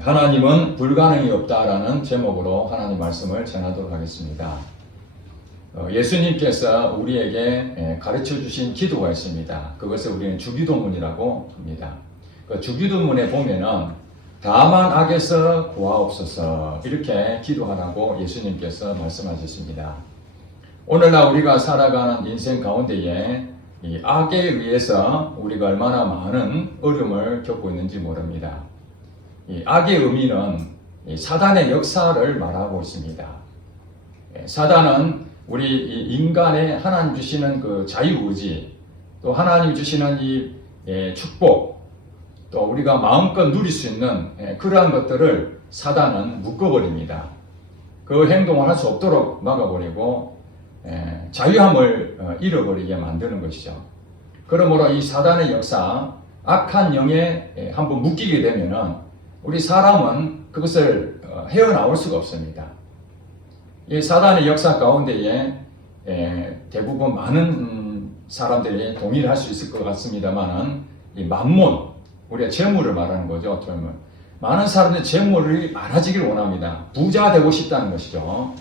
하나님은 불가능이 없다라는 제목으로 하나님 말씀을 전하도록 하겠습니다. 예수님께서 우리에게 가르쳐 주신 기도가 있습니다. 그것을 우리는 주기도문이라고 합니다. 그 주기도문에 보면은 다만 악에서 구하옵소서 이렇게 기도하라고 예수님께서 말씀하셨습니다. 오늘날 우리가 살아가는 인생 가운데에 이 악에 의해서 우리가 얼마나 많은 어려움을 겪고 있는지 모릅니다. 이 악의 의미는 사단의 역사를 말하고 있습니다. 사단은 우리 인간의 하나님 주시는 그 자유의지, 또 하나님 주시는 이 축복, 또 우리가 마음껏 누릴 수 있는 그러한 것들을 사단은 묶어버립니다. 그 행동을 할 수 없도록 막아버리고 자유함을 잃어버리게 만드는 것이죠. 그러므로 이 사단의 역사, 악한 영에 한번 묶이게 되면은 우리 사람은 그것을 헤어나올 수가 없습니다. 이 사단의 역사 가운데에 대부분 많은 사람들이 동의를 할 수 있을 것 같습니다만은 이 만몬, 우리가 재물을 말하는 거죠. 많은 사람들이 재물이 많아지기를 원합니다. 부자 되고 싶다는 것이죠.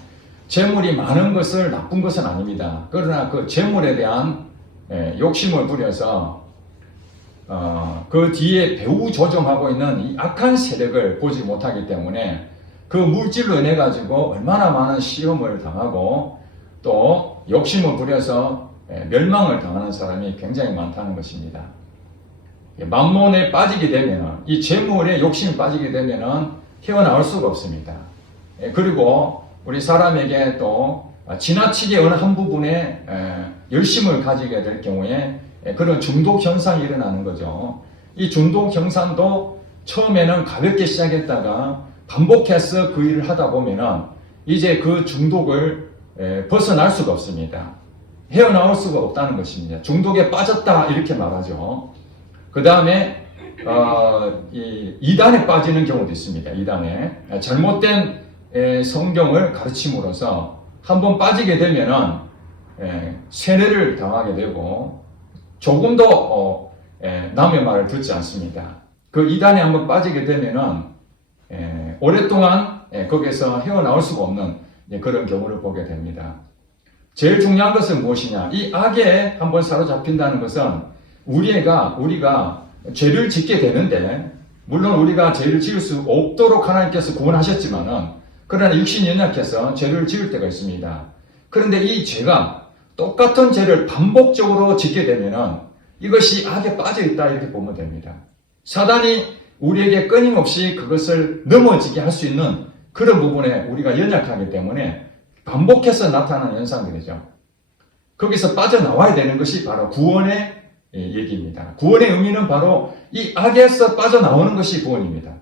재물이 많은 것을 나쁜 것은 아닙니다. 그러나 그 재물에 대한 욕심을 부려서 그 뒤에 배후 조종하고 있는 이 악한 세력을 보지 못하기 때문에 그 물질로 인해 가지고 얼마나 많은 시험을 당하고 또 욕심을 부려서 멸망을 당하는 사람이 굉장히 많다는 것입니다. 만몬에 빠지게 되면, 이 재물에 욕심이 빠지게 되면 헤어나올 수가 없습니다. 그리고 우리 사람에게 또 지나치게 어느 한 부분에 열심을 가지게 될 경우에 그런 중독 현상이 일어나는 거죠. 이 중독 현상도 처음에는 가볍게 시작했다가 반복해서 그 일을 하다 보면은 이제 그 중독을 벗어날 수가 없습니다. 헤어나올 수가 없다는 것입니다. 중독에 빠졌다 이렇게 말하죠. 그 다음에 이단에 빠지는 경우도 있습니다. 이단에 잘못된 성경을 가르침으로써 한번 빠지게 되면은 세뇌를 당하게 되고 조금도 남의 말을 듣지 않습니다. 그 이단에 한번 빠지게 되면은 오랫동안 거기에서 헤어나올 수가 없는 그런 경우를 보게 됩니다. 제일 중요한 것은 무엇이냐? 이 악에 한번 사로잡힌다는 것은 우리가 죄를 짓게 되는데, 물론 우리가 죄를 지을 수 없도록 하나님께서 구원하셨지만은, 그러나 육신이 연약해서 죄를 지을 때가 있습니다. 그런데 이 죄가 똑같은 죄를 반복적으로 짓게 되면은 이것이 악에 빠져 있다 이렇게 보면 됩니다. 사단이 우리에게 끊임없이 그것을 넘어지게 할 수 있는 그런 부분에 우리가 연약하기 때문에 반복해서 나타나는 현상들이죠. 거기서 빠져나와야 되는 것이 바로 구원의 얘기입니다. 구원의 의미는 바로 이 악에서 빠져나오는 것이 구원입니다.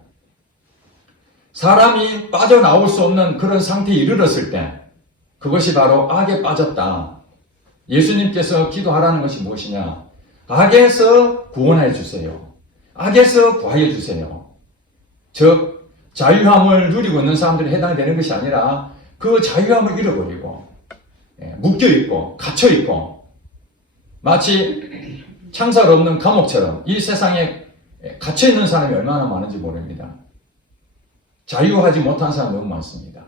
사람이 빠져나올 수 없는 그런 상태에 이르렀을 때 그것이 바로 악에 빠졌다. 예수님께서 기도하라는 것이 무엇이냐? 악에서 구원해 주세요. 악에서 구하여 주세요. 즉 자유함을 누리고 있는 사람들이 해당이 되는 것이 아니라 그 자유함을 잃어버리고 묶여있고 갇혀있고 마치 창살 없는 감옥처럼 이 세상에 갇혀있는 사람이 얼마나 많은지 모릅니다. 자유하지 못한 사람이 너무 많습니다.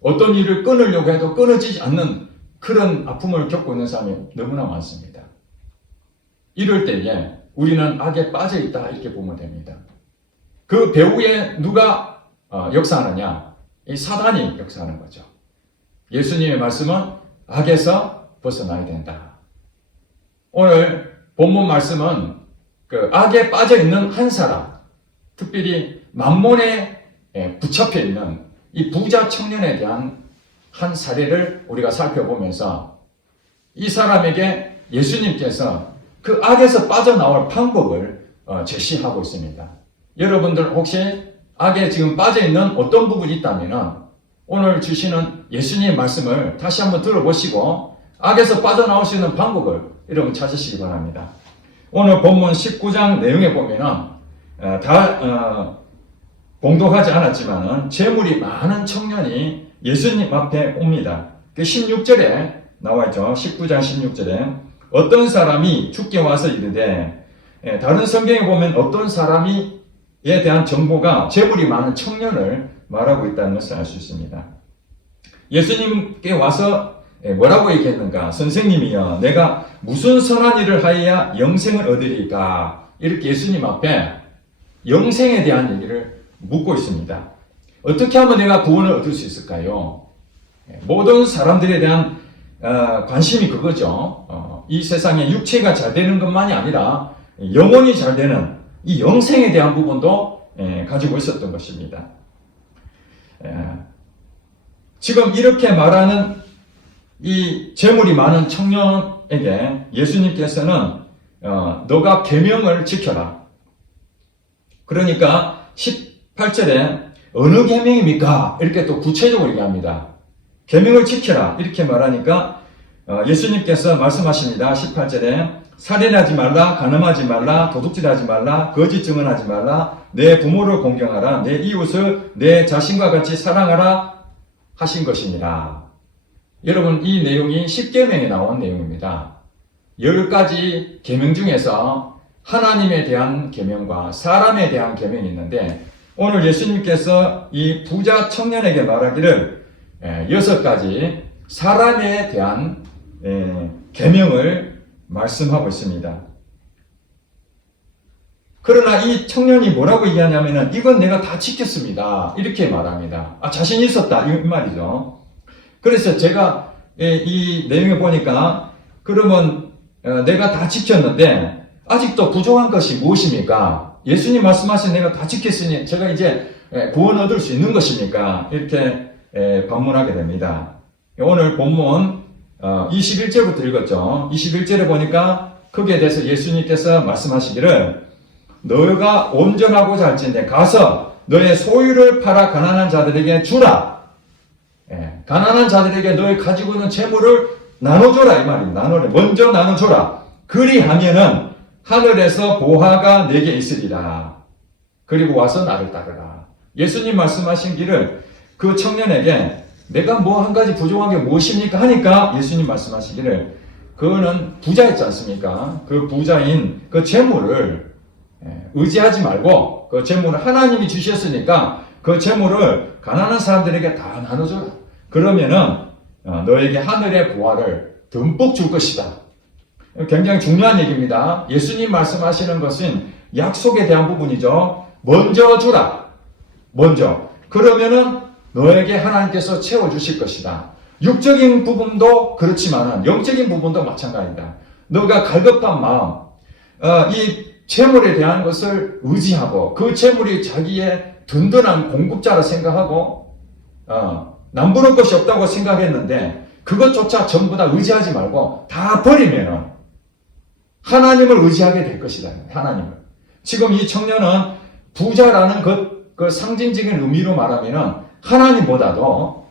어떤 일을 끊으려고 해도 끊어지지 않는 그런 아픔을 겪고 있는 사람이 너무나 많습니다. 이럴 때에 우리는 악에 빠져 있다 이렇게 보면 됩니다. 그 배후에 누가 역사하느냐? 이 사단이 역사하는 거죠. 예수님의 말씀은 악에서 벗어나야 된다. 오늘 본문 말씀은 그 악에 빠져 있는 한 사람, 특별히 만몬에 붙잡혀 있는 이 부자 청년에 대한 한 사례를 우리가 살펴보면서 이 사람에게 예수님께서 그 악에서 빠져나올 방법을 제시하고 있습니다. 여러분들 혹시 악에 지금 빠져있는 어떤 부분이 있다면 오늘 주시는 예수님의 말씀을 다시 한번 들어보시고 악에서 빠져나올 수 있는 방법을 여러분 찾으시기 바랍니다. 오늘 본문 19장 내용에 보면은 다 공독하지 않았지만은 재물이 많은 청년이 예수님 앞에 옵니다. 그 16절에 나와 있죠. 19장 16절에 어떤 사람이 주께 와서 이르되, 다른 성경에 보면 어떤 사람이 대한 정보가 재물이 많은 청년을 말하고 있다는 것을 알 수 있습니다. 예수님께 와서 뭐라고 얘기했는가? 선생님이여, 내가 무슨 선한 일을 하여야 영생을 얻으리까? 이렇게 예수님 앞에 영생에 대한 얘기를 묻고 있습니다. 어떻게 하면 내가 구원을 얻을 수 있을까요? 모든 사람들에 대한 관심이 그거죠. 이 세상에 육체가 잘 되는 것만이 아니라 영혼이 잘 되는 이 영생에 대한 부분도 가지고 있었던 것입니다. 지금 이렇게 말하는 이 재물이 많은 청년에게 예수님께서는 너가 계명을 지켜라. 그러니까 18절에 어느 계명입니까? 이렇게 또 구체적으로 얘기합니다. 계명을 지켜라 이렇게 말하니까 예수님께서 말씀하십니다. 18절에 살인하지 말라, 간음하지 말라, 도둑질하지 말라, 거짓 증언하지 말라, 내 부모를 공경하라, 내 이웃을 내 자신과 같이 사랑하라 하신 것이니라. 여러분, 이 내용이 10계명에 나온 내용입니다. 10가지 계명 중에서 하나님에 대한 계명과 사람에 대한 계명이 있는데 오늘 예수님께서 이 부자 청년에게 말하기를 6가지 사람에 대한 계명을 말씀하고 있습니다. 그러나 이 청년이 뭐라고 얘기하냐면은 이건 내가 다 지켰습니다. 이렇게 말합니다. 자신 있었다 이 말이죠. 그래서 제가 이 내용을 보니까 그러면 내가 다 지켰는데 아직도 부족한 것이 무엇입니까? 예수님 말씀하신 내가 다 지켰으니 제가 이제 구원 얻을 수 있는 것입니까? 이렇게 반문하게 됩니다. 오늘 본문 21절부터 읽었죠. 21절에 보니까 거기에 대해서 예수님께서 말씀하시기를 너가 온전하고자 할진대 가서 너의 소유를 팔아 가난한 자들에게 주라. 가난한 자들에게 너의 가지고 있는 재물을 나눠줘라 이 말입니다. 먼저 나눠줘라. 그리하면은 하늘에서 보화가 내게 있으리라. 그리고 와서 나를 따르라. 예수님 말씀하신 길을 그 청년에게 내가 뭐 한 가지 부족한 게 무엇입니까? 하니까 예수님 말씀하시기를 그거는 부자였지 않습니까? 그 부자인 그 재물을 의지하지 말고 그 재물을 하나님이 주셨으니까 그 재물을 가난한 사람들에게 다 나눠줘라. 그러면은 너에게 하늘의 보화를 듬뿍 줄 것이다. 굉장히 중요한 얘기입니다. 예수님 말씀하시는 것은 약속에 대한 부분이죠. 먼저 주라. 먼저. 그러면은 너에게 하나님께서 채워주실 것이다. 육적인 부분도 그렇지만 영적인 부분도 마찬가지다. 너가 갈급한 마음, 이 재물에 대한 것을 의지하고 그 재물이 자기의 든든한 공급자라 생각하고 남부를 것이 없다고 생각했는데 그것조차 전부 다 의지하지 말고 다 버리면은 하나님을 의지하게 될 것이다. 하나님을. 지금 이 청년은 부자라는 그 상징적인 의미로 말하면은 하나님보다도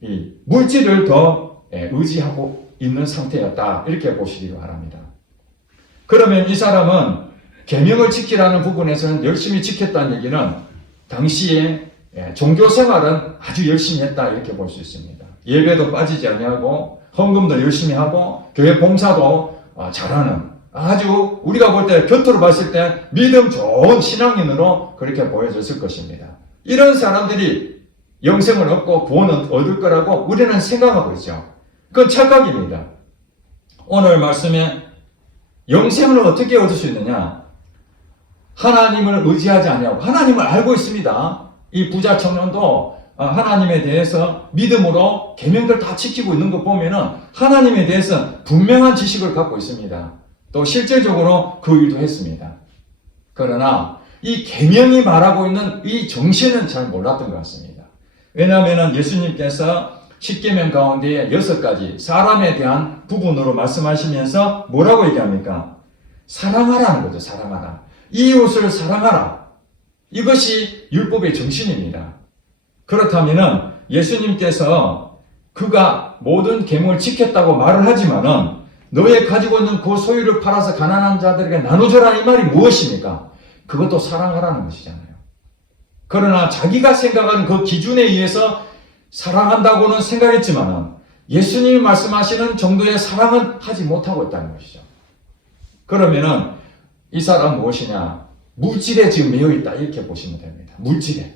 이 물질을 더 의지하고 있는 상태였다. 이렇게 보시기 바랍니다. 그러면 이 사람은 계명을 지키라는 부분에서는 열심히 지켰다는 얘기는 당시에 종교 생활은 아주 열심히 했다. 이렇게 볼 수 있습니다. 예배도 빠지지 아니하고 헌금도 열심히 하고 교회 봉사도 잘하는 아주 우리가 볼 때 곁으로 봤을 때 믿음 좋은 신앙인으로 그렇게 보여졌을 것입니다. 이런 사람들이 영생을 얻고 구원을 얻을 거라고 우리는 생각하고 있죠. 그건 착각입니다. 오늘 말씀에 영생을 어떻게 얻을 수 있느냐? 하나님을 의지하지 아니하고 하나님을 알고 있습니다. 이 부자 청년도 하나님에 대해서 믿음으로 계명들 다 지키고 있는 거 보면은 하나님에 대해서 분명한 지식을 갖고 있습니다. 또 실제적으로 그 일도 했습니다. 그러나 이 계명이 말하고 있는 이 정신은 잘 몰랐던 것 같습니다. 왜냐하면 예수님께서 10계명 가운데 6가지 사람에 대한 부분으로 말씀하시면서 뭐라고 얘기합니까? 사랑하라는 거죠. 사랑하라. 이웃을 사랑하라. 이것이 율법의 정신입니다. 그렇다면 예수님께서 그가 모든 계명을 지켰다고 말을 하지만은 너의 가지고 있는 그 소유를 팔아서 가난한 자들에게 나눠줘라 이 말이 무엇입니까? 그것도 사랑하라는 것이잖아요. 그러나 자기가 생각하는 그 기준에 의해서 사랑한다고는 생각했지만 예수님이 말씀하시는 정도의 사랑은 하지 못하고 있다는 것이죠. 그러면은 이 사람 무엇이냐? 물질에 지금 매여 있다 이렇게 보시면 됩니다. 물질에.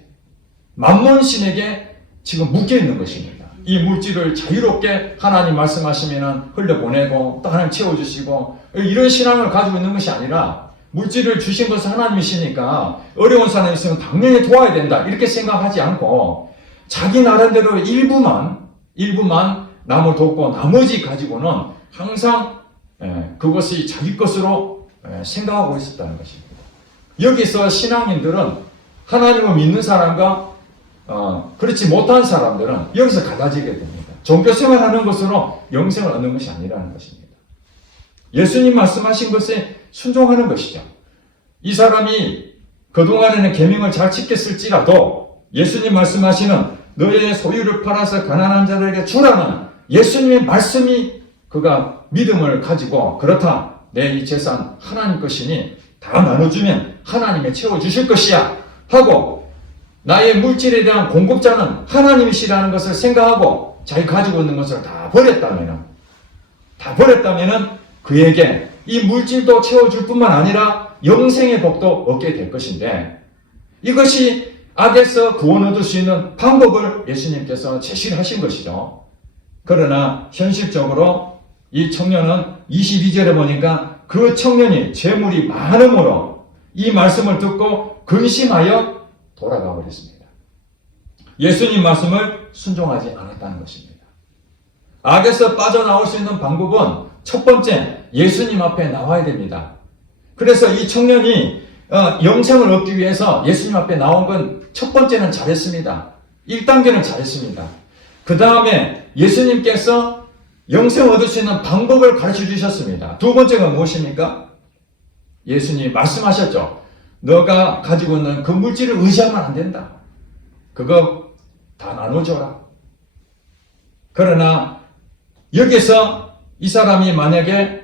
만몬신에게 지금 묶여 있는 것입니다. 이 물질을 자유롭게 하나님 말씀하시면 흘려보내고 또 하나님 채워주시고 이런 신앙을 가지고 있는 것이 아니라 물질을 주신 것은 하나님이시니까 어려운 사람이 있으면 당연히 도와야 된다 이렇게 생각하지 않고 자기 나름대로 일부만 남을 돕고 나머지 가지고는 항상 그것이 자기 것으로 생각하고 있었다는 것입니다. 여기서 신앙인들은 하나님을 믿는 사람과 그렇지 못한 사람들은 여기서 갈라지게 됩니다. 종교생활하는 것으로 영생을 얻는 것이 아니라는 것입니다. 예수님 말씀하신 것에 순종하는 것이죠. 이 사람이 그동안에는 계명을 잘 지켰을지라도 예수님 말씀하시는 너의 소유를 팔아서 가난한 자들에게 주라는 예수님의 말씀이 그가 믿음을 가지고 그렇다. 내 이 재산 하나님 것이니 다 나눠주면 하나님이 채워주실 것이야 하고 나의 물질에 대한 공급자는 하나님이시라는 것을 생각하고 자기 가지고 있는 것을 다 버렸다면은 그에게 이 물질도 채워줄 뿐만 아니라 영생의 복도 얻게 될 것인데 이것이 악에서 구원 얻을 수 있는 방법을 예수님께서 제시를 하신 것이죠. 그러나 현실적으로 이 청년은 22절에 보니까 그 청년이 재물이 많음으로 이 말씀을 듣고 근심하여 돌아가 버렸습니다. 예수님 말씀을 순종하지 않았다는 것입니다. 악에서 빠져나올 수 있는 방법은 첫 번째, 예수님 앞에 나와야 됩니다. 그래서 이 청년이 영생을 얻기 위해서 예수님 앞에 나온 건 첫 번째는 잘했습니다. 1단계는 잘했습니다. 그 다음에 예수님께서 영생을 얻을 수 있는 방법을 가르쳐 주셨습니다. 두 번째가 무엇입니까? 예수님 말씀하셨죠. 너가 가지고 있는 그 물질을 의지하면 안 된다. 그거 다 나눠줘라. 그러나 여기서 이 사람이 만약에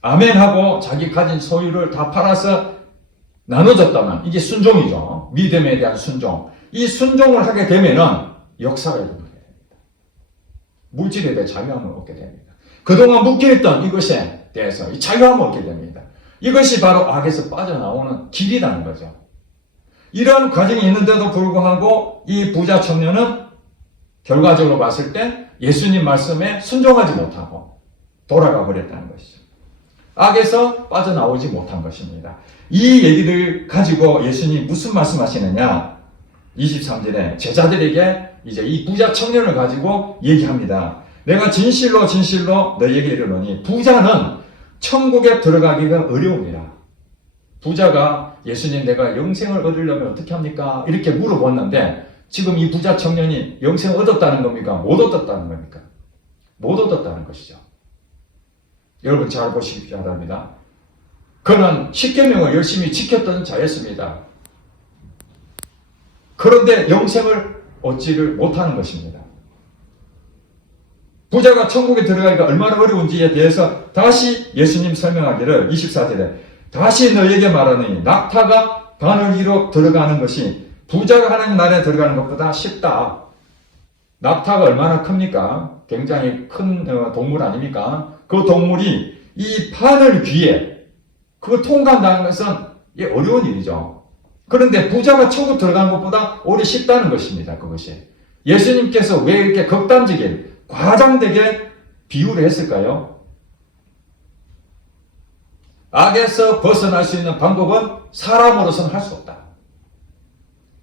아멘하고 자기 가진 소유를 다 팔아서 나눠줬다면 이게 순종이죠. 믿음에 대한 순종. 이 순종을 하게 되면은 역사가 일어나게 됩니다. 물질에 대해 자유함을 얻게 됩니다. 그동안 묶여있던 이것에 대해서 이 자유함을 얻게 됩니다. 이것이 바로 악에서 빠져나오는 길이라는 거죠. 이런 과정이 있는데도 불구하고 이 부자 청년은 결과적으로 봤을 때 예수님 말씀에 순종하지 못하고 돌아가 버렸다는 것이죠. 악에서 빠져나오지 못한 것입니다. 이 얘기를 가지고 예수님이 무슨 말씀하시느냐? 23절에 제자들에게 이제 이 부자 청년을 가지고 얘기합니다. 내가 진실로 너희에게 이르노니 부자는 천국에 들어가기가 어려우니라. 부자가 예수님 내가 영생을 얻으려면 어떻게 합니까? 이렇게 물어봤는데 지금 이 부자 청년이 영생을 얻었다는 겁니까? 못 얻었다는 겁니까? 못 얻었다는 것이죠. 여러분 잘 보시기 바랍니다. 그는 십계명을 열심히 지켰던 자였습니다. 그런데 영생을 얻지를 못하는 것입니다. 부자가 천국에 들어가기가 얼마나 어려운지에 대해서 다시 예수님 설명하기를 24절에 다시 너에게 말하노니 낙타가 바늘 위로 들어가는 것이 부자가 하나님 나라에 들어가는 것보다 쉽다. 낙타가 얼마나 큽니까? 굉장히 큰 동물 아닙니까? 그 동물이 이 바늘 귀에 그거 통과한다는 것은 어려운 일이죠. 그런데 부자가 천국 들어가는 것보다 오히려 쉽다는 것입니다. 그것이. 예수님께서 왜 이렇게 극단적인 과장되게 비유를 했을까요? 악에서 벗어날 수 있는 방법은 사람으로서는 할 수 없다.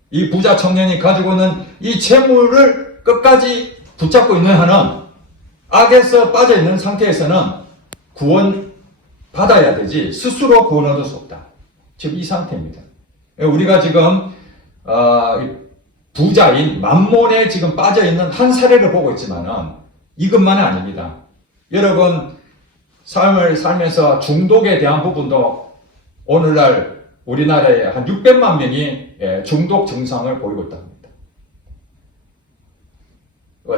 이 부자 청년이 가지고 있는 이 재물을 끝까지 붙잡고 있는 한은 악에서 빠져있는 상태에서는 구원 받아야 되지 스스로 구원 얻을 수 없다. 지금 이 상태입니다. 우리가 지금 부자인 만몬에 지금 빠져있는 한 사례를 보고 있지만은 이것만은 아닙니다. 여러분 삶을 살면서 중독에 대한 부분도 오늘날 우리나라에 한 600만 명이 중독 증상을 보이고 있다 합니다.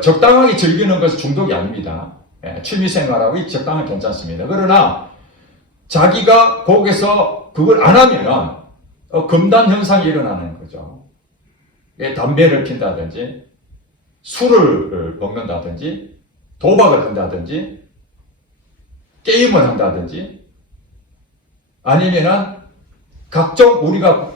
적당하게 즐기는 것은 중독이 아닙니다. 취미생활하고 적당하게 괜찮습니다. 그러나 자기가 거기서 그걸 안 하면 금단 현상이 일어나는 거죠. 담배를 핀다든지 술을 먹는다든지 도박을 한다든지 게임을 한다든지 아니면은 각종 우리가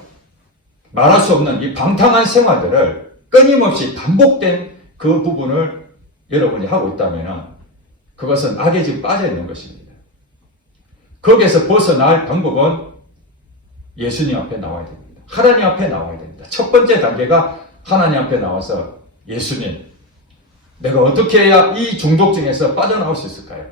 말할 수 없는 이 방탕한 생활들을 끊임없이 반복된 그 부분을 여러분이 하고 있다면 그것은 악에 지금 빠져 있는 것입니다. 거기에서 벗어날 방법은 예수님 앞에 나와야 됩니다. 하나님 앞에 나와야 됩니다. 첫 번째 단계가 하나님 앞에 나와서 예수님, 내가 어떻게 해야 이 중독증에서 빠져나올 수 있을까요?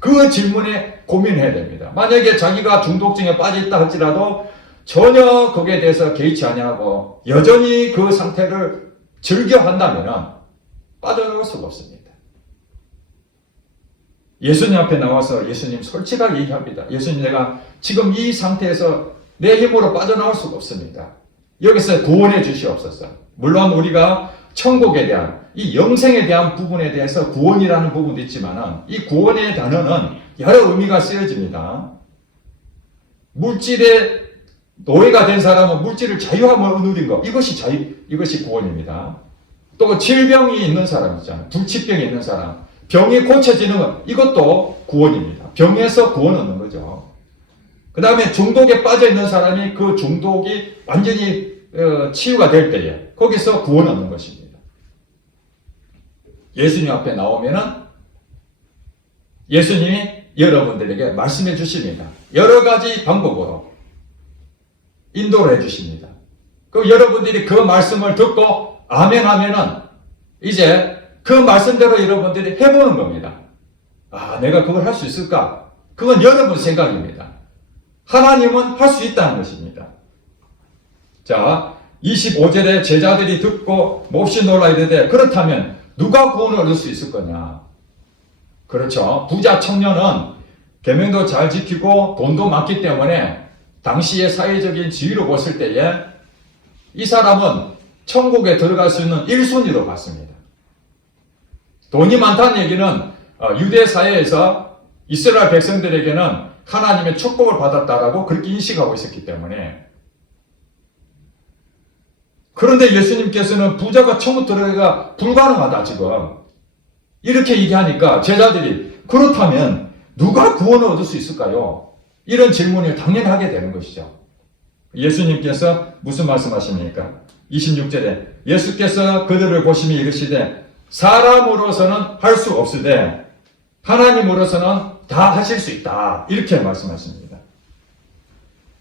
그 질문에 고민해야 됩니다. 만약에 자기가 중독증에 빠져있다 할지라도 전혀 거기에 대해서 개의치 아니하고 여전히 그 상태를 즐겨한다면 빠져나올 수가 없습니다. 예수님 앞에 나와서 예수님 솔직하게 얘기합니다. 예수님, 내가 지금 이 상태에서 내 힘으로 빠져나올 수가 없습니다. 여기서 구원해 주시옵소서. 물론 우리가 천국에 대한 이 영생에 대한 부분에 대해서 구원이라는 부분도 있지만 이 구원의 단어는 여러 의미가 쓰여집니다. 물질의 노예가 된 사람은 물질을 자유함을 얻는 것, 이것이 구원입니다. 또 질병이 있는 사람 있잖아요. 불치병이 있는 사람, 병이 고쳐지는 것, 이것도 구원입니다. 병에서 구원 얻는 거죠. 그 다음에 중독에 빠져 있는 사람이 그 중독이 완전히 치유가 될 때에 거기서 구원 얻는 것입니다. 예수님 앞에 나오면은 예수님이 여러분들에게 말씀해 주십니다. 여러 가지 방법으로 인도를 해 주십니다. 그 여러분들이 그 말씀을 듣고 아멘 하면은 이제 그 말씀대로 여러분들이 해보는 겁니다. 아, 내가 그걸 할 수 있을까? 그건 여러분 생각입니다. 하나님은 할 수 있다는 것입니다. 자, 25절에 제자들이 듣고 몹시 놀라 이르되 그렇다면 누가 구원을 얻을 수 있을 거냐? 그렇죠. 부자 청년은 계명도 잘 지키고 돈도 많기 때문에 당시의 사회적인 지위로 봤을 때에 이 사람은 천국에 들어갈 수 있는 1순위로 봤습니다. 돈이 많다는 얘기는 유대 사회에서 이스라엘 백성들에게는 하나님의 축복을 받았다라고 그렇게 인식하고 있었기 때문에. 그런데 예수님께서는 부자가 천국 들어가기가 불가능하다 지금 이렇게 얘기하니까 제자들이 그렇다면 누가 구원을 얻을 수 있을까요? 이런 질문을 당연히 하게 되는 것이죠. 예수님께서 무슨 말씀하십니까? 26절에 예수께서 그들을 보시며 이르시되 사람으로서는 할 수 없으되 하나님으로서는 다 하실 수 있다. 이렇게 말씀하십니다.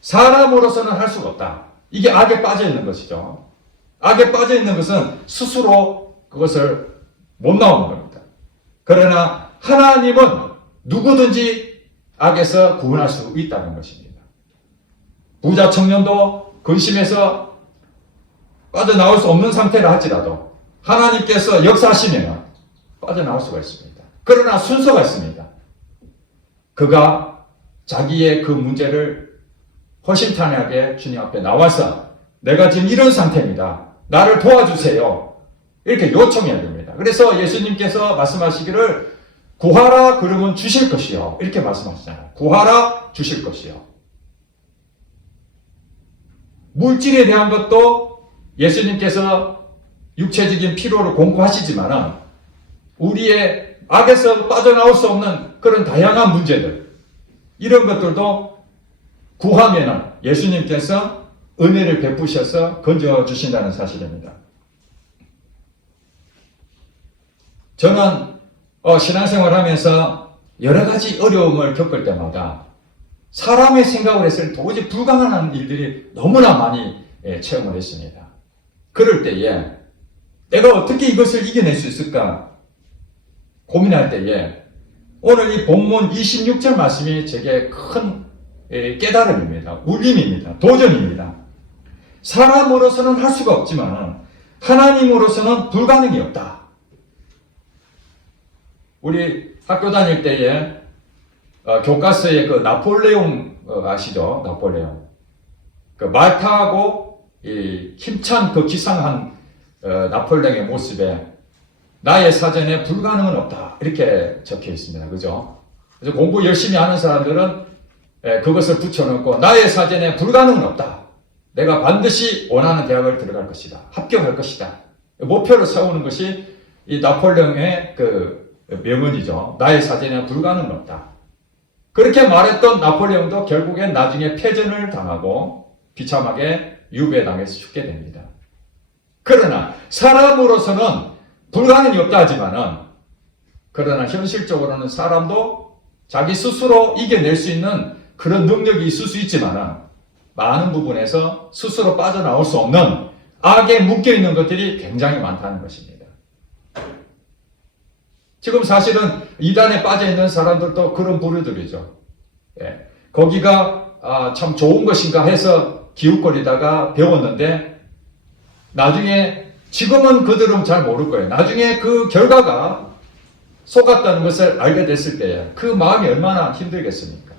사람으로서는 할 수가 없다. 이게 악에 빠져 있는 것이죠. 악에 빠져 있는 것은 스스로 그것을 못 나오는 겁니다. 그러나 하나님은 누구든지 악에서 구원할 수 있다는 것입니다. 부자 청년도 근심해서 빠져나올 수 없는 상태라 할지라도 하나님께서 역사하시면 빠져나올 수가 있습니다. 그러나 순서가 있습니다. 그가 자기의 그 문제를 허심탄회하게 주님 앞에 나와서 내가 지금 이런 상태입니다. 나를 도와주세요. 이렇게 요청해야 됩니다. 그래서 예수님께서 말씀하시기를 구하라 그러면 주실 것이요. 이렇게 말씀하시잖아요. 구하라 주실 것이요. 물질에 대한 것도 예수님께서 육체적인 필요를 공부하시지만 우리의 악에서 빠져나올 수 없는 그런 다양한 문제들 이런 것들도 구하면 예수님께서 은혜를 베푸셔서 건져주신다는 사실입니다. 저는 신앙생활 하면서 여러 가지 어려움을 겪을 때마다 사람의 생각을 했을 때 도저히 불가능한 일들이 너무나 많이 체험을 했습니다. 그럴 때에 내가 어떻게 이것을 이겨낼 수 있을까 고민할 때에 오늘 이 본문 26절 말씀이 제게 큰 깨달음입니다. 울림입니다. 도전입니다. 사람으로서는 할 수가 없지만 하나님으로서는 불가능이 없다. 우리 학교 다닐 때에 교과서에 그 나폴레옹 아시죠? 나폴레옹. 그 말 타고 힘찬 그 기상한 나폴레옹의 모습에 나의 사전에 불가능은 없다. 이렇게 적혀 있습니다. 그죠? 그래서 공부 열심히 하는 사람들은 그것을 붙여놓고 나의 사전에 불가능은 없다. 내가 반드시 원하는 대학을 들어갈 것이다. 합격할 것이다. 목표를 세우는 것이 이 나폴레옹의 그 명언이죠. 나의 사전에 불가능은 없다. 그렇게 말했던 나폴레옹도 결국엔 나중에 패전을 당하고 비참하게 유배당해서 죽게 됩니다. 그러나 사람으로서는 불가능이 없다 하지만은, 그러나 현실적으로는 사람도 자기 스스로 이겨낼 수 있는 그런 능력이 있을 수 있지만은 많은 부분에서 스스로 빠져나올 수 없는 악에 묶여있는 것들이 굉장히 많다는 것입니다. 지금 사실은 이단에 빠져있는 사람들도 그런 부류들이죠. 예. 거기가 참 좋은 것인가 해서 기웃거리다가 배웠는데 나중에, 지금은 그들은 잘 모를 거예요. 나중에 그 결과가 속았다는 것을 알게 됐을 때에 그 마음이 얼마나 힘들겠습니까?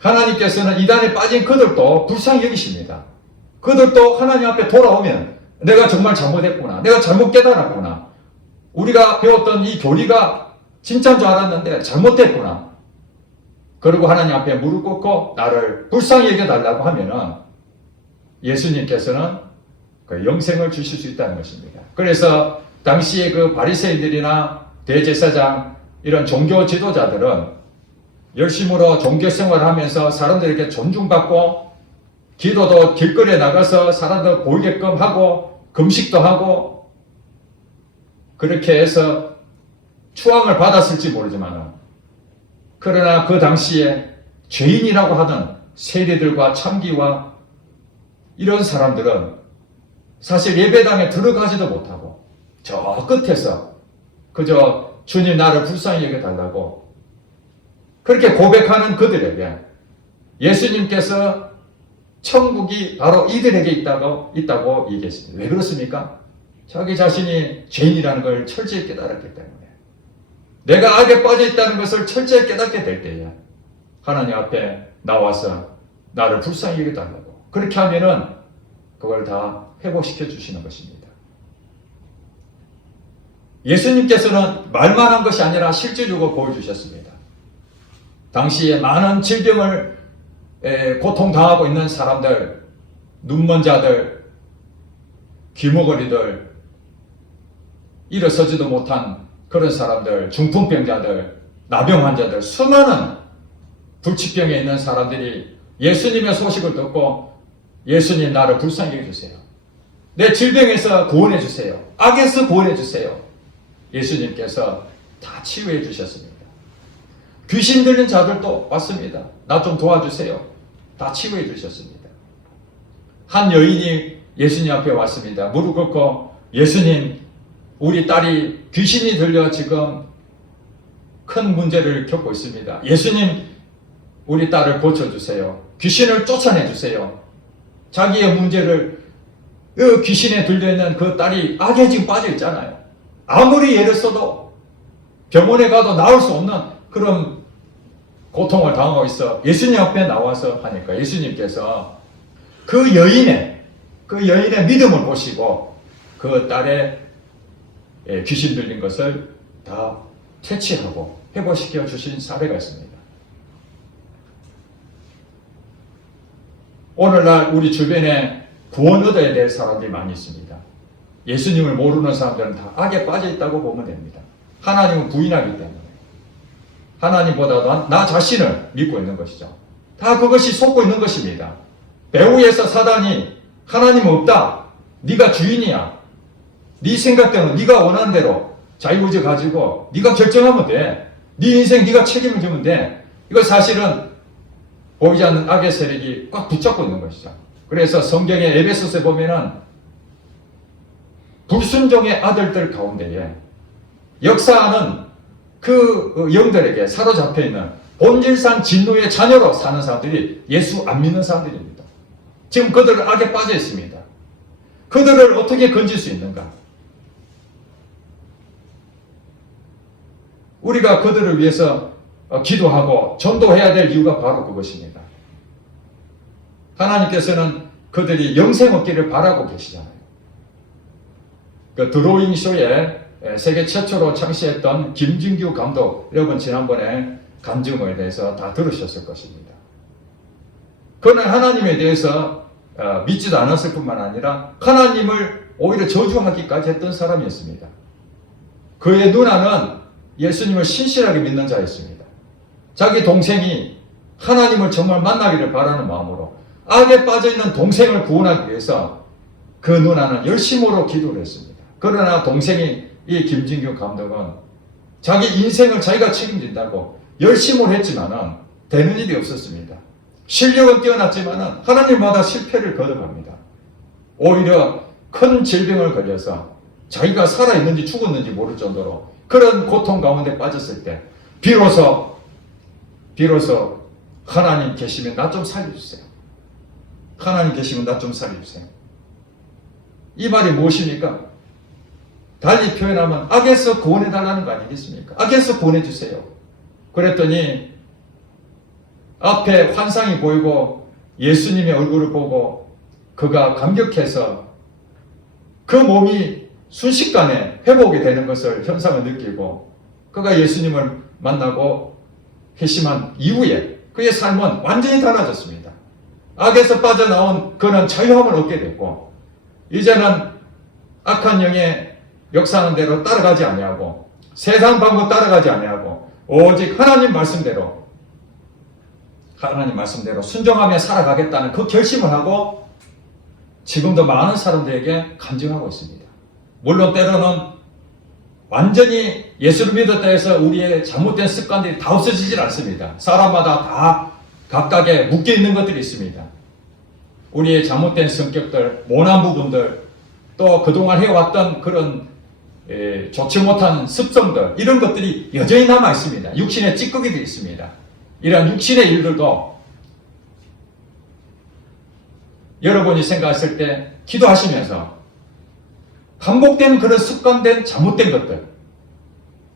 하나님께서는 이단에 빠진 그들도 불쌍히 여기십니다. 그들도 하나님 앞에 돌아오면 내가 정말 잘못했구나, 내가 잘못 깨달았구나, 우리가 배웠던 이 교리가 진짜인 줄 알았는데 잘못됐구나, 그리고 하나님 앞에 무릎 꿇고 나를 불쌍히 여겨달라고 하면은 예수님께서는 그 영생을 주실 수 있다는 것입니다. 그래서 당시에 그 바리새인들이나 대제사장, 이런 종교 지도자들은 열심으로 종교 생활을 하면서 사람들에게 존중받고, 기도도 길거리에 나가서 사람들 보이게끔 하고, 금식도 하고, 그렇게 해서 추앙을 받았을지 모르지만, 그러나 그 당시에 죄인이라고 하던 세리들과 참기와 이런 사람들은 사실 예배당에 들어가지도 못하고 저 끝에서 그저 주님 나를 불쌍히 여겨달라고 그렇게 고백하는 그들에게 예수님께서 천국이 바로 이들에게 있다고 얘기했습니다. 왜 그렇습니까? 자기 자신이 죄인이라는 걸 철저히 깨달았기 때문에, 내가 악에 빠져 있다는 것을 철저히 깨닫게 될 때에 하나님 앞에 나와서 나를 불쌍히 여겨달라고 그렇게 하면은 그걸 다 회복시켜 주시는 것입니다. 예수님께서는 말만 한 것이 아니라 실제적으로 보여주셨습니다. 당시에 많은 질병을 고통당하고 있는 사람들, 눈먼 자들, 귀머거리들, 일어서지도 못한 그런 사람들, 중풍병자들, 나병 환자들, 수많은 불치병에 있는 사람들이 예수님의 소식을 듣고 예수님 나를 불쌍히 해주세요, 내 질병에서 구원해 주세요, 악에서 구원해 주세요, 예수님께서 다 치유해 주셨습니다. 귀신 들린 자들도 왔습니다. 나 좀 도와주세요. 다 치유해 주셨습니다. 한 여인이 예수님 앞에 왔습니다. 무릎 꿇고 예수님, 우리 딸이 귀신이 들려 지금 큰 문제를 겪고 있습니다. 예수님, 우리 딸을 고쳐주세요. 귀신을 쫓아내주세요. 자기의 문제를, 그 귀신에 들려있는 그 딸이 악에 지금 빠져 있잖아요. 아무리 애를 써도 병원에 가도 나을 수 없는 그런 고통을 당하고 있어 예수님 앞에 나와서 하니까 예수님께서 그 여인의 믿음을 보시고 그 딸의 귀신 들린 것을 다 퇴치하고 회복시켜 주신 사례가 있습니다. 오늘날 우리 주변에 구원 얻어야 될 사람들이 많이 있습니다. 예수님을 모르는 사람들은 다 악에 빠져 있다고 보면 됩니다. 하나님은 부인하기 때문에 하나님보다 나 자신을 믿고 있는 것이죠. 다 그것이 속고 있는 것입니다. 배후에서 사단이 하나님은 없다, 네가 주인이야, 네 생각대로 네가 원하는 대로 자유의지 가지고 네가 결정하면 돼, 네 인생 네가 책임을 지면 돼, 이거 사실은 보이지 않는 악의 세력이 꽉 붙잡고 있는 것이죠. 그래서 성경의 에베소서에 보면은 불순종의 아들들 가운데에 역사하는 그 영들에게 사로잡혀 있는 본질상 진노의 자녀로 사는 사람들이 예수 안 믿는 사람들입니다. 지금 그들은 악에 빠져 있습니다. 그들을 어떻게 건질 수 있는가? 우리가 그들을 위해서 기도하고 전도해야 될 이유가 바로 그것입니다. 하나님께서는 그들이 영생 얻기를 바라고 계시잖아요. 그 드로잉 쇼에 세계 최초로 창시했던 김진규 감독, 여러분 지난번에 간증에 대해서 다 들으셨을 것입니다. 그는 하나님에 대해서 믿지도 않았을 뿐만 아니라 하나님을 오히려 저주하기까지 했던 사람이었습니다. 그의 누나는 예수님을 신실하게 믿는 자였습니다. 자기 동생이 하나님을 정말 만나기를 바라는 마음으로 악에 빠져있는 동생을 구원하기 위해서 그 누나는 열심으로 기도를 했습니다. 그러나 동생이 이 김진규 감독은 자기 인생을 자기가 책임진다고 열심을 했지만은 되는 일이 없었습니다. 실력은 뛰어났지만은 하나님마다 실패를 거듭합니다. 오히려 큰 질병을 걸려서 자기가 살아있는지 죽었는지 모를 정도로 그런 고통 가운데 빠졌을 때 비로소 하나님 계시면 나 좀 살려주세요. 하나님 계시면 나 좀 살려주세요. 이 말이 무엇입니까? 달리 표현하면 악에서 구원해달라는 거 아니겠습니까? 악에서 구원해주세요. 그랬더니 앞에 환상이 보이고 예수님의 얼굴을 보고 그가 감격해서 그 몸이 순식간에 회복이 되는 것을 현상을 느끼고 그가 예수님을 만나고 회심한 이후에 그의 삶은 완전히 달라졌습니다. 악에서 빠져나온 그는 자유함을 얻게 됐고 이제는 악한 영의 역사하는 대로 따라가지 아니하고 세상 방법 따라가지 아니하고 오직 하나님 말씀대로 순종하며 살아가겠다는 그 결심을 하고 지금도 많은 사람들에게 간증하고 있습니다. 물론 때로는 완전히 예수를 믿었다 해서 우리의 잘못된 습관들이 다 없어지질 않습니다. 사람마다 다 각각의 묶여있는 것들이 있습니다. 우리의 잘못된 성격들, 모난 부분들, 또 그동안 해왔던 그런 좋지 못한 습성들, 이런 것들이 여전히 남아 있습니다. 육신의 찌꺼기들이 있습니다. 이런 육신의 일들도 여러분이 생각했을 때 기도하시면서 반복된 그런 습관된 잘못된 것들,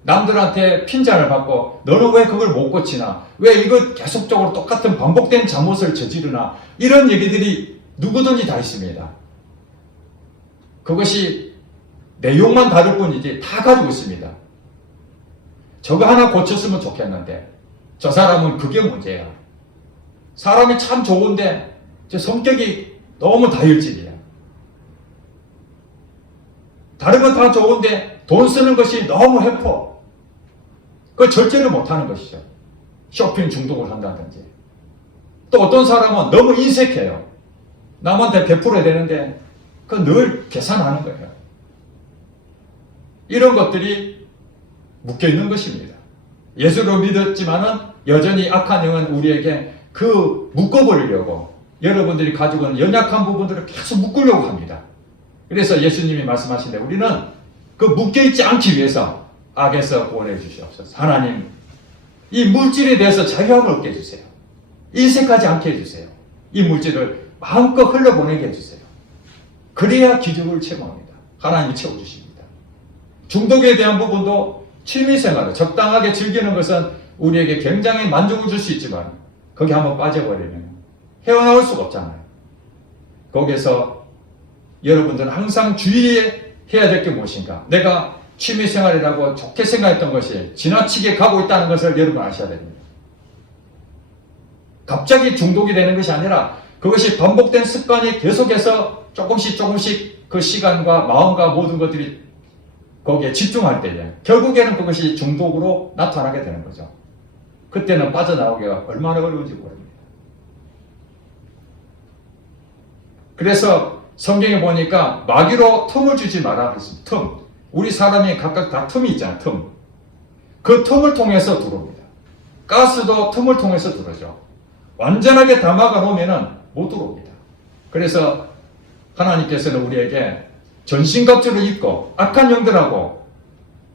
남들한테 핀잔을 받고 너는 왜 그걸 못 고치나, 왜 이거 계속적으로 똑같은 반복된 잘못을 저지르나, 이런 얘기들이 누구든지 다 있습니다. 그것이 내용만 다를 뿐이지 다 가지고 있습니다. 저거 하나 고쳤으면 좋겠는데 저 사람은 그게 문제야. 사람이 참 좋은데 저 성격이 너무 다혈질이야. 다른 건 다 좋은데 돈 쓰는 것이 너무 해퍼. 그걸 절제를 못하는 것이죠. 쇼핑 중독을 한다든지. 또 어떤 사람은 너무 인색해요. 남한테 베풀어야 되는데 그 늘 계산하는 거예요. 이런 것들이 묶여있는 것입니다. 예수를 믿었지만은 여전히 악한 영은 우리에게 그 묶어버리려고 여러분들이 가지고 있는 연약한 부분들을 계속 묶으려고 합니다. 그래서 예수님이 말씀하신데 우리는 그 묶여있지 않기 위해서 악에서 구원해 주시옵소서. 하나님, 이 물질에 대해서 자유함을 얻게 해주세요. 인색하지 않게 해주세요. 이 물질을 마음껏 흘러보내게 해주세요. 그래야 기적을 체험합니다. 하나님이 채워주십니다. 중독에 대한 부분도 취미생활을 적당하게 즐기는 것은 우리에게 굉장히 만족을 줄 수 있지만 거기 한번 빠져버리면 헤어나올 수가 없잖아요. 거기에서 여러분들은 항상 주의해야 될 게 무엇인가? 내가 취미생활이라고 좋게 생각했던 것이 지나치게 가고 있다는 것을 여러분 아셔야 됩니다. 갑자기 중독이 되는 것이 아니라 그것이 반복된 습관이 계속해서 조금씩 그 시간과 마음과 모든 것들이 거기에 집중할 때에 결국에는 그것이 중독으로 나타나게 되는 거죠. 그때는 빠져나오기가 얼마나 어려운지 모릅니다. 그래서 성경에 보니까 마귀로 틈을 주지 마라 그랬습니다. 틈. 우리 사람이 각각 다 틈이 있잖아요. 틈. 그 틈을 통해서 들어옵니다. 가스도 틈을 통해서 들어오죠. 완전하게 다 막아놓으면 못 들어옵니다. 그래서 하나님께서는 우리에게 전신갑주를 입고 악한 영들하고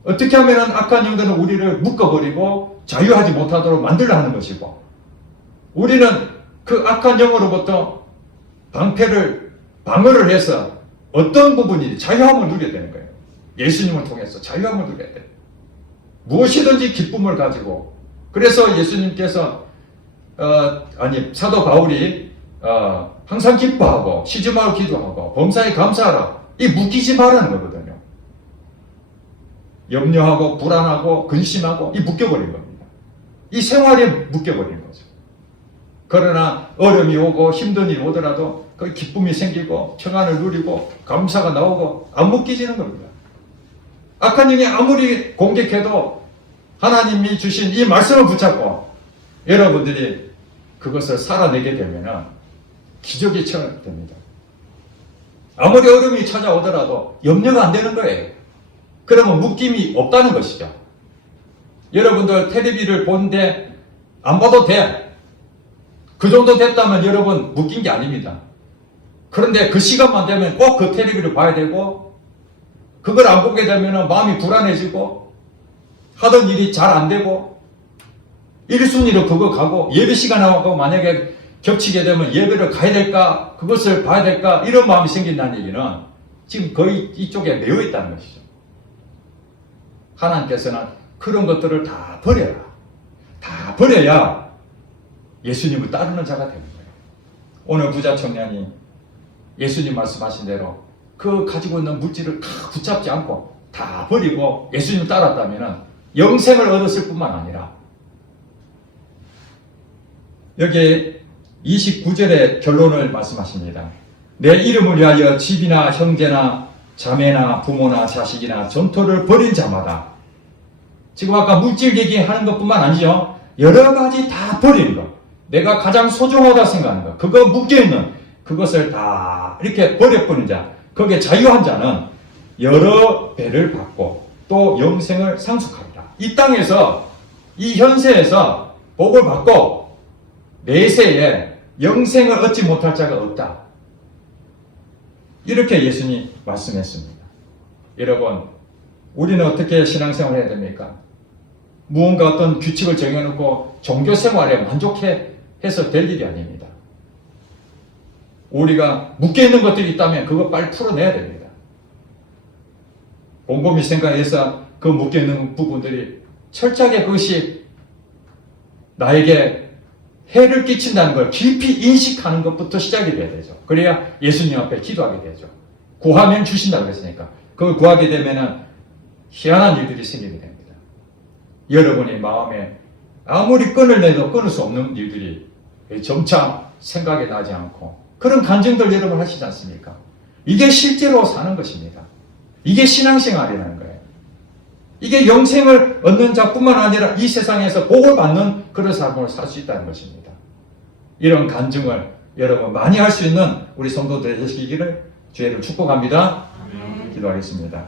어떻게 하면 악한 영들은 우리를 묶어버리고 자유하지 못하도록 만들려 하는 것이고 우리는 그 악한 영으로부터 방어를 해서 어떤 부분이 자유함을 누려야 되는 거예요. 예수님을 통해서 자유함을 누려야 돼요. 무엇이든지 기쁨을 가지고 그래서 예수님께서 사도 바울이 항상 기뻐하고 쉬지 말고 기도하고 범사에 감사하라. 이 묶이지 말라는 거거든요. 염려하고 불안하고 근심하고 이 묶여버린 겁니다. 이 생활에 묶여버린 거죠. 그러나 어려움이 오고 힘든 일이 오더라도 그 기쁨이 생기고 평안을 누리고 감사가 나오고 안 묶이지는 겁니다. 악한 영이 아무리 공격해도 하나님이 주신 이 말씀을 붙잡고 여러분들이 그것을 살아내게 되면 기적이 처음됩니다. 아무리 어려움이 찾아오더라도 염려가 안 되는 거예요. 그러면 묶임이 없다는 것이죠. 여러분들 텔레비를 보는데 안 봐도 돼. 그 정도 됐다면 여러분 묶인 게 아닙니다. 그런데 그 시간만 되면 꼭 그 텔레비를 봐야 되고, 그걸 안 보게 되면 마음이 불안해지고, 하던 일이 잘 안 되고, 1순위로 그거 가고, 예배 시간하고 만약에 겹치게 되면 예배를 가야 될까, 그것을 봐야 될까, 이런 마음이 생긴다는 얘기는 지금 거의 이쪽에 매여 있다는 것이죠. 하나님께서는 그런 것들을 다 버려라. 다 버려야 예수님을 따르는 자가 되는 거예요. 오늘 부자 청년이 예수님 말씀하신 대로 그 가지고 있는 물질을 다 붙잡지 않고 다 버리고 예수님을 따랐다면 영생을 얻었을 뿐만 아니라, 여기에 29절의 결론을 말씀하십니다. 내 이름을 위하여 집이나 형제나 자매나 부모나 자식이나 전토를 벌인 자마다, 지금 아까 물질 얘기하는 것뿐만 아니죠. 여러 가지 다 버리는 것, 내가 가장 소중하다 생각하는 것, 그거 묶여있는 그것을 다 이렇게 버려버린 자, 거기에 자유한 자는 여러 배를 받고 또 영생을 상속합니다. 이 땅에서, 이 현세에서 복을 받고 내세에 영생을 얻지 못할 자가 없다. 이렇게 예수님이 말씀했습니다. 여러분, 우리는 어떻게 신앙생활을 해야 됩니까? 무언가 어떤 규칙을 정해놓고 종교생활에 만족해서 될 일이 아닙니다. 우리가 묶여있는 것들이 있다면 그거 빨리 풀어내야 됩니다. 곰곰이 생각해서 그 묶여있는 부분들이 철저하게 그것이 나에게 해를 끼친다는 걸 깊이 인식하는 것부터 시작이 돼야 되죠. 그래야 예수님 앞에 기도하게 되죠. 구하면 주신다고 그랬으니까. 그걸 구하게 되면 희한한 일들이 생기게 됩니다. 여러분의 마음에 아무리 끈을 내도 끊을 수 없는 일들이 점차 생각이 나지 않고, 그런 간증들 여러분 하시지 않습니까? 이게 실제로 사는 것입니다. 이게 신앙생활이라는 거예요. 이게 영생을 얻는 자뿐만 아니라 이 세상에서 복을 받는 그런 삶을 살 수 있다는 것입니다. 이런 간증을 여러분 많이 할 수 있는 우리 성도들이 되시기를 주의를 축복합니다. 기도하겠습니다.